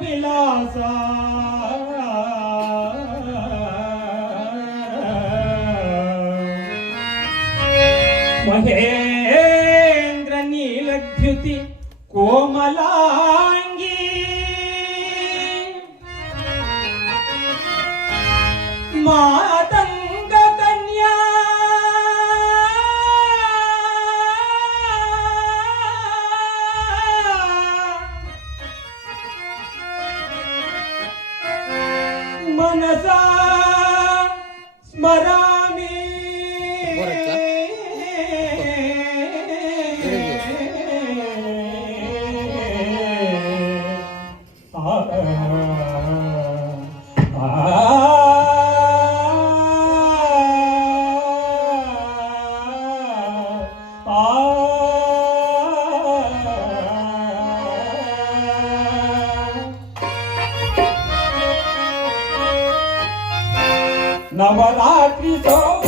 Vilas Mansa स्मरा Namalakri Sarov